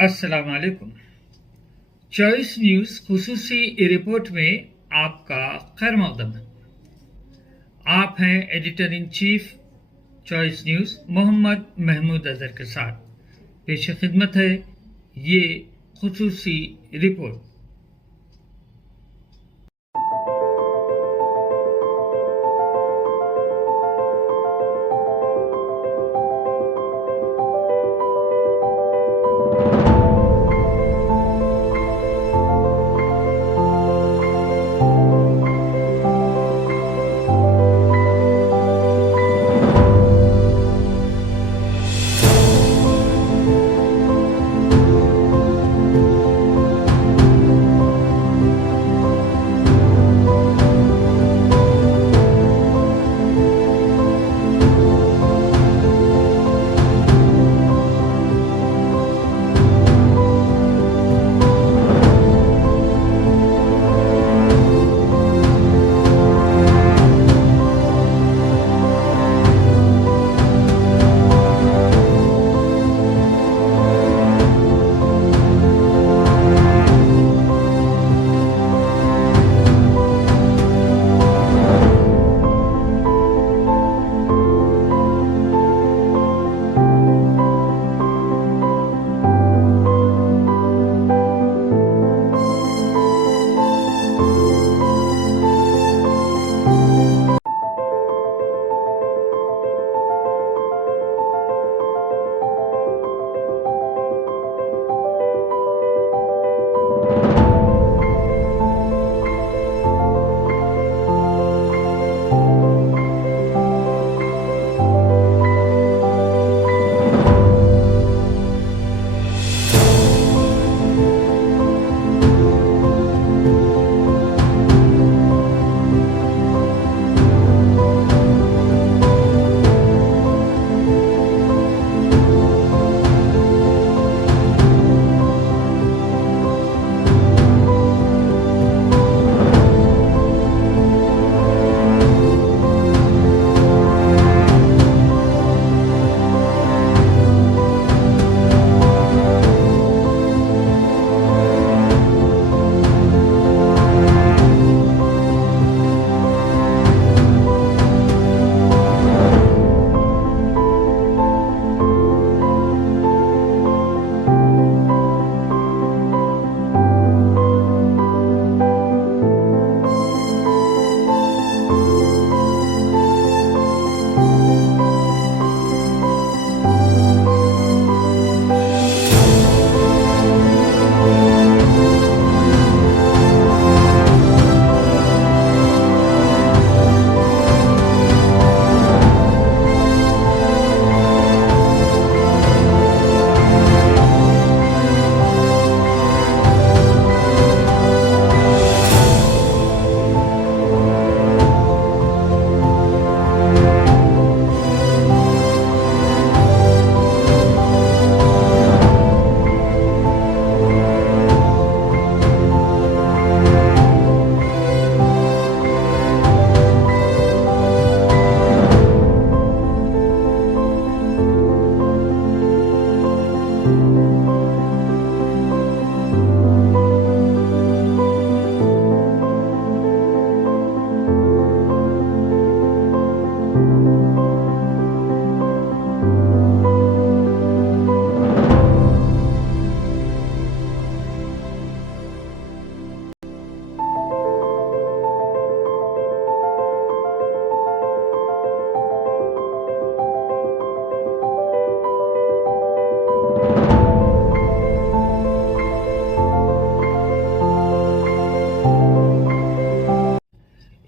अस्सलाम वालेकुम। Choice news खुसूसी रिपोर्ट में आपका खैर मक़दम है। आप हैं editor in chief choice news Mohammad Mahmood Azhar के साथ। पेश खिदमत है ये खुसूसी रिपोर्ट।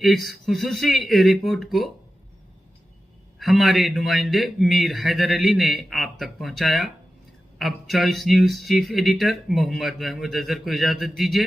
इस खुसूसी रिपोर्ट को हमारे नुमाइंदे मीर हैदर अली ने आप तक पहुंचाया। अब choice news chief editor Mohammad Mahmood Azhar को इजाज़त दीजिए।